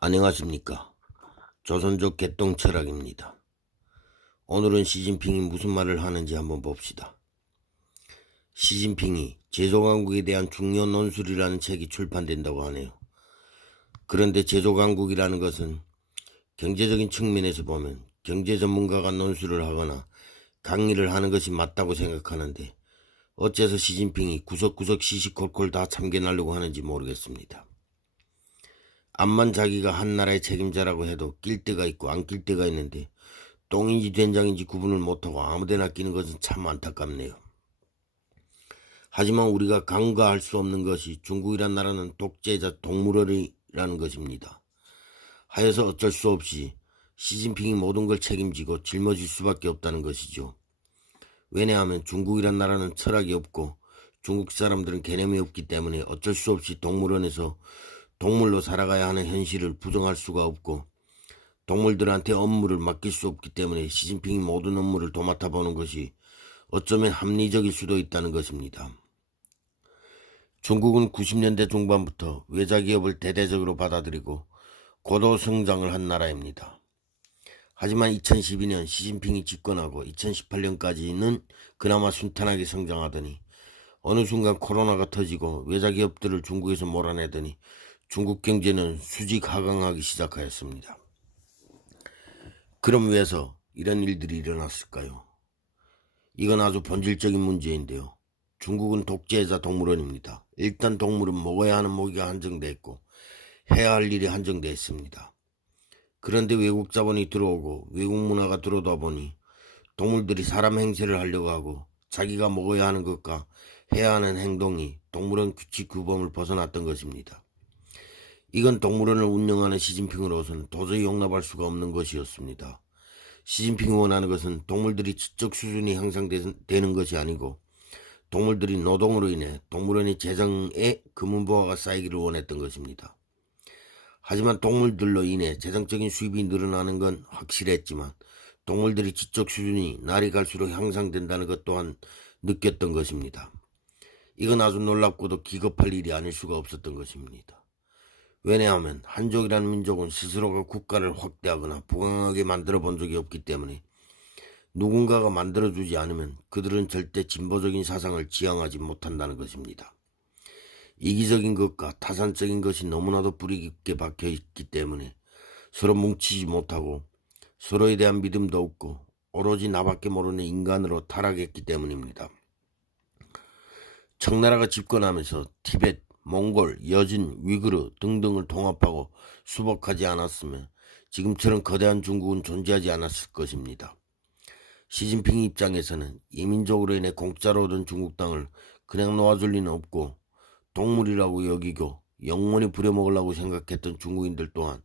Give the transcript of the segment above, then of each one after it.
안녕하십니까. 조선족 개똥 철학입니다. 오늘은 시진핑이 무슨 말을 하는지 한번 봅시다. 시진핑이 제조강국에 대한 중요 논술이라는 책이 출판된다고 하네요. 그런데 제조강국이라는 것은 경제적인 측면에서 보면 경제 전문가가 논술을 하거나 강의를 하는 것이 맞다고 생각하는데 어째서 시진핑이 구석구석 시시콜콜 다 참견하려고 하는지 모르겠습니다. 암만 자기가 한 나라의 책임자라고 해도 낄 때가 있고 안 낄 때가 있는데 똥인지 된장인지 구분을 못하고 아무데나 끼는 것은 참 안타깝네요. 하지만 우리가 간과할 수 없는 것이 중국이란 나라는 독재자 동물원이라는 것입니다. 하여서 어쩔 수 없이 시진핑이 모든 걸 책임지고 짊어질 수밖에 없다는 것이죠. 왜냐하면 중국이란 나라는 철학이 없고 중국 사람들은 개념이 없기 때문에 어쩔 수 없이 동물원에서 동물로 살아가야 하는 현실을 부정할 수가 없고 동물들한테 업무를 맡길 수 없기 때문에 시진핑이 모든 업무를 도맡아 보는 것이 어쩌면 합리적일 수도 있다는 것입니다. 중국은 90년대 중반부터 외자기업을 대대적으로 받아들이고 고도 성장을 한 나라입니다. 하지만 2012년 시진핑이 집권하고 2018년까지는 그나마 순탄하게 성장하더니 어느 순간 코로나가 터지고 외자기업들을 중국에서 몰아내더니 중국 경제는 수직 하강하기 시작하였습니다. 그럼 왜서 이런 일들이 일어났을까요? 이건 아주 본질적인 문제인데요. 중국은 독재자 동물원입니다. 일단 동물은 먹어야 하는 먹이가 한정돼 있고 해야 할 일이 한정돼 있습니다. 그런데 외국 자본이 들어오고 외국 문화가 들어오다 보니 동물들이 사람 행세를 하려고 하고 자기가 먹어야 하는 것과 해야 하는 행동이 동물원 규칙 규범을 벗어났던 것입니다. 이건 동물원을 운영하는 시진핑으로서는 도저히 용납할 수가 없는 것이었습니다. 시진핑이 원하는 것은 동물들이 지적 수준이 향상되는 것이 아니고 동물들이 노동으로 인해 동물원의 재정에 금은보화가 쌓이기를 원했던 것입니다. 하지만 동물들로 인해 재정적인 수입이 늘어나는 건 확실했지만 동물들이 지적 수준이 날이 갈수록 향상된다는 것 또한 느꼈던 것입니다. 이건 아주 놀랍고도 기겁할 일이 아닐 수가 없었던 것입니다. 왜냐하면 한족이라는 민족은 스스로가 국가를 확대하거나 부강하게 만들어 본 적이 없기 때문에 누군가가 만들어주지 않으면 그들은 절대 진보적인 사상을 지향하지 못한다는 것입니다. 이기적인 것과 타산적인 것이 너무나도 뿌리 깊게 박혀있기 때문에 서로 뭉치지 못하고 서로에 대한 믿음도 없고 오로지 나밖에 모르는 인간으로 타락했기 때문입니다. 청나라가 집권하면서 티베트, 몽골, 여진, 위구르 등등을 통합하고 수복하지 않았으면 지금처럼 거대한 중국은 존재하지 않았을 것입니다. 시진핑 입장에서는 이민족으로 인해 공짜로 얻은 중국 땅을 그냥 놓아줄 리는 없고 동물이라고 여기고 영원히 부려먹으려고 생각했던 중국인들 또한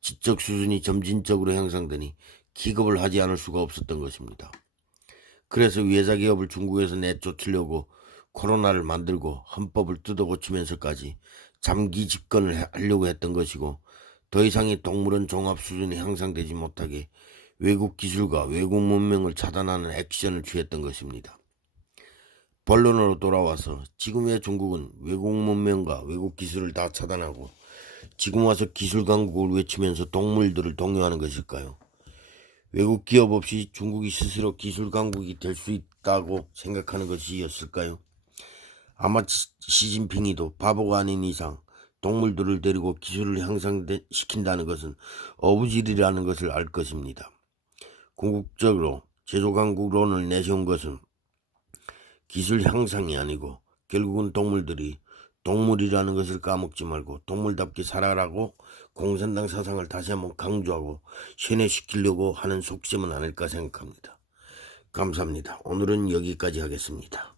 지적 수준이 점진적으로 향상되니 기겁을 하지 않을 수가 없었던 것입니다. 그래서 외자기업을 중국에서 내쫓으려고 코로나를 만들고 헌법을 뜯어고치면서까지 잠기 집권을 하려고 했던 것이고 더 이상의 동물원 종합 수준이 향상되지 못하게 외국 기술과 외국 문명을 차단하는 액션을 취했던 것입니다. 본론으로 돌아와서 지금의 중국은 외국 문명과 외국 기술을 다 차단하고 지금 와서 기술 강국을 외치면서 동물들을 동요하는 것일까요? 외국 기업 없이 중국이 스스로 기술 강국이 될 수 있다고 생각하는 것이었을까요? 아마 시진핑이도 바보가 아닌 이상 동물들을 데리고 기술을 향상시킨다는 것은 어부질이라는 것을 알 것입니다. 궁극적으로 제조강국론을 내세운 것은 기술 향상이 아니고 결국은 동물들이 동물이라는 것을 까먹지 말고 동물답게 살아라고 공산당 사상을 다시 한번 강조하고 세뇌시키려고 하는 속셈은 아닐까 생각합니다. 감사합니다. 오늘은 여기까지 하겠습니다.